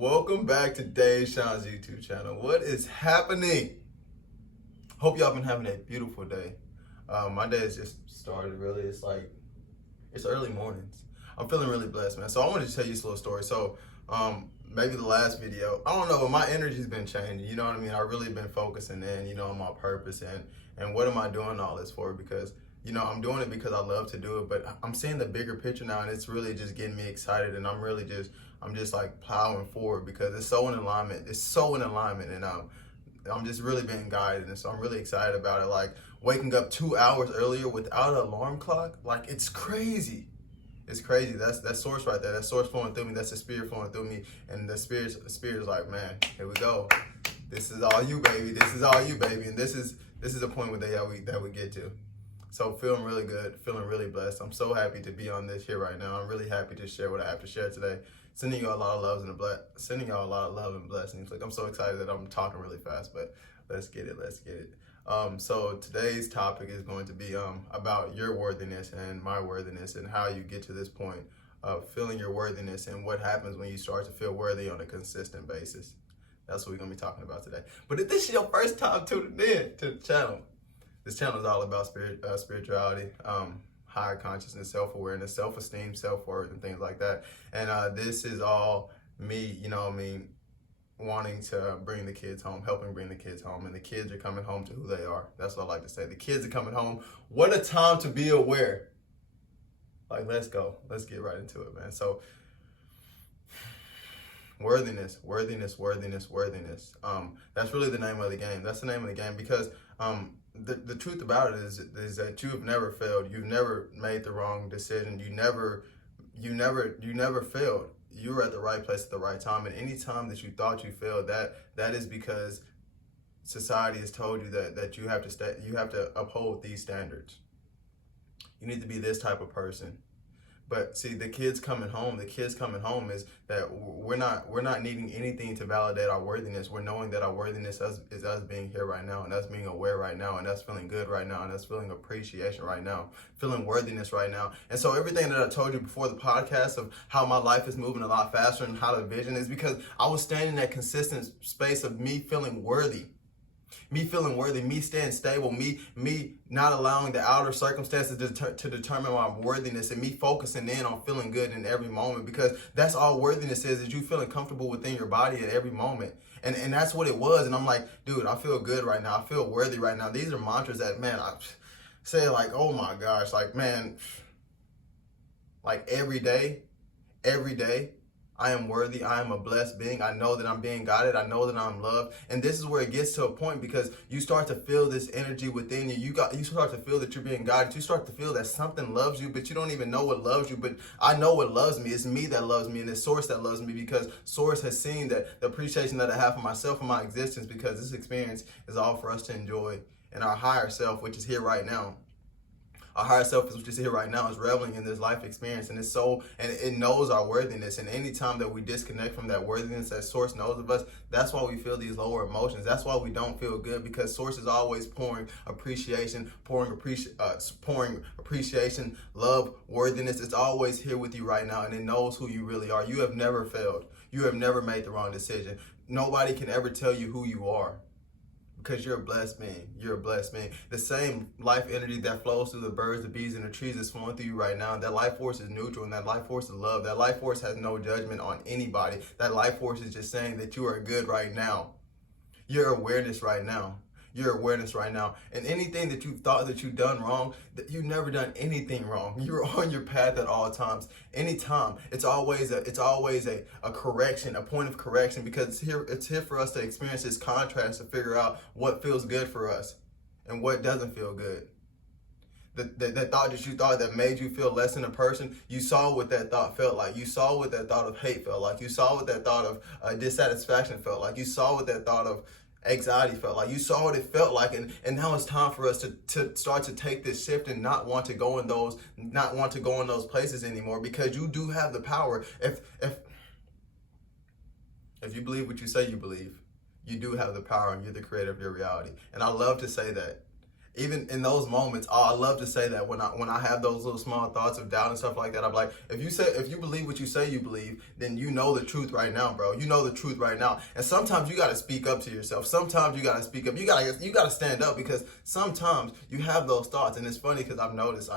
Welcome back to Dave Sean's YouTube channel. What is happening? Hope y'all been having a beautiful day. My day has just started, really. It's early mornings. I'm feeling really blessed, man. So I wanted to tell you this little story. So maybe the last video, I don't know, but my energy's been changing. You know what I mean? I've really been focusing in, on my purpose and what am I doing all this for? Because I'm doing it because I love to do it, but I'm seeing the bigger picture now, and it's really just getting me excited, and I'm just like plowing forward because it's so in alignment. It's so in alignment, and I'm just really being guided, and so I'm really excited about it. Like waking up 2 hours earlier without an alarm clock, like it's crazy. It's crazy. That's source right there. That's source flowing through me. That's the spirit flowing through me, and the spirit is like, man, here we go. This is all you, baby. This is all you, baby, and this is a point where that we get to. So feeling really good, feeling really blessed. I'm so happy to be on this here right now. I'm really happy to share what I have to share today. Sending y'all a lot of love and blessings. Like, I'm so excited that I'm talking really fast, but let's get it. So today's topic is going to be about your worthiness and my worthiness and how you get to this point of feeling your worthiness and what happens when you start to feel worthy on a consistent basis. That's what we're going to be talking about today. But if this is your first time tuning in to the channel, this channel is all about spirituality, higher consciousness, self-awareness, self-esteem, self-worth, and things like that. And this is all me, wanting to bring the kids home, helping bring the kids home. And the kids are coming home to who they are. That's what I like to say. The kids are coming home. What a time to be aware. Like, let's go. Let's get right into it, man. So, worthiness. That's really the name of the game. That's the name of the game because the truth about it is that you have never failed. You've never made the wrong decision. You never failed. You were at the right place at the right time. And any time that you thought you failed, that is because society has told you that you have to uphold these standards. You need to be this type of person. But see, the kids coming home is that we're not needing anything to validate our worthiness. We're knowing that our worthiness is us being here right now, and us being aware right now, and us feeling good right now, and us feeling appreciation right now, feeling worthiness right now. And so everything that I told you before the podcast of how my life is moving a lot faster and how the vision is because I was standing in that consistent space of me feeling worthy. Me feeling worthy, me staying stable, me not allowing the outer circumstances to determine my worthiness, and me focusing in on feeling good in every moment, because that's all worthiness is you feeling comfortable within your body at every moment. And that's what it was. And I'm like, dude, I feel good right now. I feel worthy right now. These are mantras that, man, I say like, oh my gosh, like, man, like every day, I am worthy. I am a blessed being. I know that I'm being guided. I know that I'm loved. And this is where it gets to a point because you start to feel this energy within you. You start to feel that you're being guided. You start to feel that something loves you, but you don't even know what loves you. But I know what loves me. It's me that loves me, and it's Source that loves me because Source has seen that the appreciation that I have for myself and my existence, because this experience is all for us to enjoy. And our higher self, which is here right now. Our higher self, which is here right now, is reveling in this life experience, and it knows our worthiness. And anytime that we disconnect from that worthiness that Source knows of us, that's why we feel these lower emotions. That's why we don't feel good, because Source is always pouring appreciation, love, worthiness. It's always here with you right now, and it knows who you really are. You have never failed. You have never made the wrong decision. Nobody can ever tell you who you are. Because you're a blessed being. You're a blessed being. The same life energy that flows through the birds, the bees, and the trees is flowing through you right now. That life force is neutral, and that life force is love. That life force has no judgment on anybody. That life force is just saying that you are good right now. Your awareness right now. Your awareness right now. And anything that you thought that you've done wrong, that you've never done anything wrong. You're on your path at all times. Anytime. It's always a correction, a point of correction, because it's here for us to experience this contrast to figure out what feels good for us and what doesn't feel good. That thought that you thought that made you feel less than a person, you saw what that thought felt like. You saw what that thought of hate felt like. You saw what that thought of dissatisfaction felt like. You saw what that thought of anxiety felt like. You saw what it felt like, and now it's time for us to start to take this shift and not want to go in those places anymore, because you do have the power. If you believe what you say you believe, you do have the power, and you're the creator of your reality. And I love to say that. even in those moments, I love to say that when I have those little small thoughts of doubt and stuff like that, I'm like, if you believe what you say you believe, then you know the truth right now, bro. You know the truth right now. And sometimes you got to speak up to yourself. Sometimes you got to speak up. You got to stand up, because sometimes you have those thoughts. And it's funny because I've noticed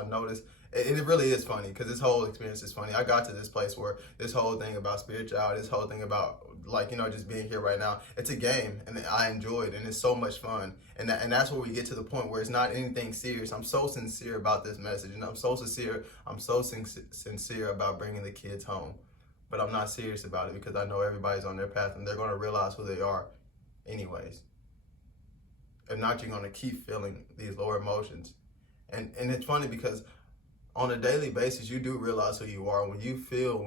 it really is funny, because this whole experience is funny. I got to this place where this whole thing about spirituality, this whole thing about, like, just being here right now, it's a game, and I enjoy it, and it's so much fun. And that's where we get to the point where it's not anything serious. I'm so sincere about this message, and I'm so sincere about bringing the kids home. But I'm not serious about it, because I know everybody's on their path, and they're going to realize who they are anyways. If not, you're going to keep feeling these lower emotions. And it's funny because on a daily basis, you do realize who you are. When you feel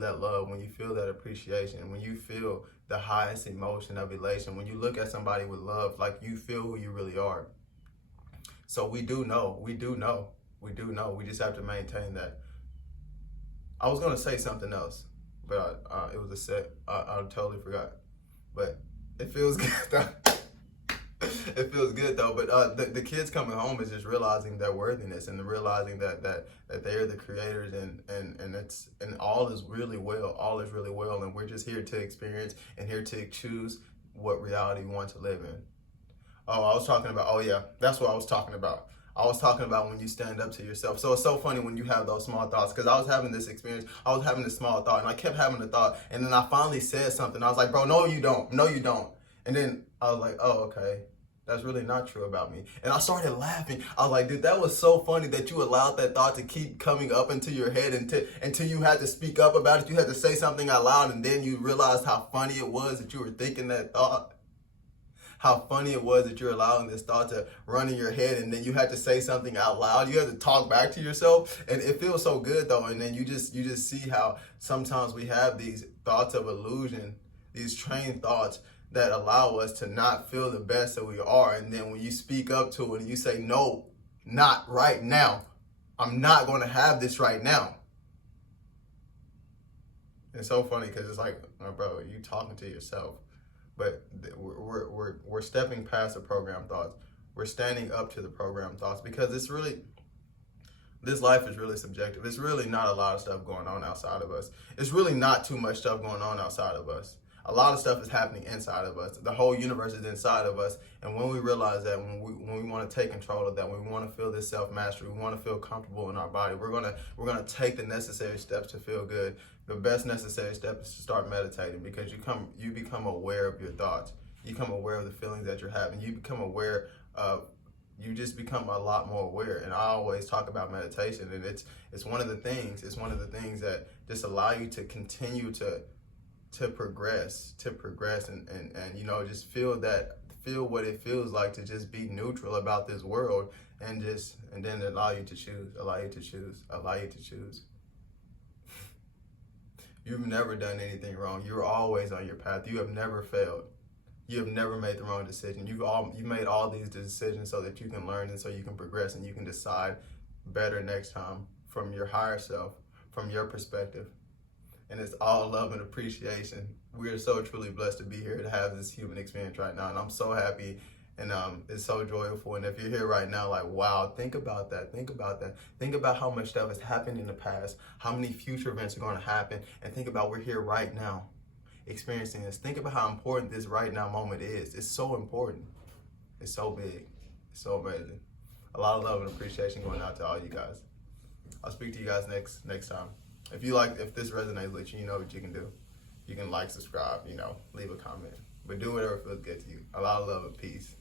that love, when you feel that appreciation, when you feel the highest emotion of elation, when you look at somebody with love, like, you feel who you really are. So we do know. We just have to maintain that. I was going to say something else, but it was a set. I totally forgot. But it feels good though. It feels good though. But the kids coming home is just realizing their worthiness, and realizing that they are the creators, and all is really well. All is really well, and we're just here to experience and here to choose what reality we want to live in. That's what I was talking about. I was talking about when you stand up to yourself. So it's so funny when you have those small thoughts, because I was having this experience. I was having this small thought, and I kept having the thought, and then I finally said something. I was like, bro, no, you don't. No, you don't. And then I was like, oh, okay. That's really not true about me. And I started laughing. I was like, dude, that was so funny that you allowed that thought to keep coming up into your head until you had to speak up about it. You had to say something out loud, and then you realized how funny it was that you were thinking that thought. How funny it was that you're allowing this thought to run in your head, and then you had to say something out loud. You had to talk back to yourself, and it feels so good though. And then you just see how sometimes we have these thoughts of illusion, these trained thoughts that allow us to not feel the best that we are. And then when you speak up to it and you say, no, not right now. I'm not going to have this right now. It's so funny because it's like, oh, bro, you talking to yourself. But we're stepping past the program thoughts. We're standing up to the program thoughts, because this life is really subjective. It's really not a lot of stuff going on outside of us. It's really not too much stuff going on outside of us. A lot of stuff is happening inside of us. The whole universe is inside of us. And when we realize that, when we want to take control of that, when we want to feel this self-mastery, we want to feel comfortable in our body, we're gonna take the necessary steps to feel good. The best necessary step is to start meditating, because you become aware of your thoughts. You become aware of the feelings that you're having. You become aware of, you just become a lot more aware. And I always talk about meditation, and it's one of the things that just allow you to continue to progress and just feel what it feels like to just be neutral about this world, and then allow you to choose. You've never done anything wrong. You're always on your path. You have never failed. You have never made the wrong decision. You made all these decisions so that you can learn, and so you can progress, and you can decide better next time from your higher self, from your perspective. And it's all love and appreciation. We are so truly blessed to be here to have this human experience right now. And I'm so happy, and it's so joyful. And if you're here right now, like, wow, think about that. Think about how much stuff has happened in the past, how many future events are going to happen. And think about, we're here right now experiencing this. Think about how important this right now moment is. It's so important. It's so big. It's so amazing. A lot of love and appreciation going out to all you guys. I'll speak to you guys next time. If this resonates with you, you know what you can do. You can like, subscribe, leave a comment. But do whatever feels good to you. A lot of love and peace.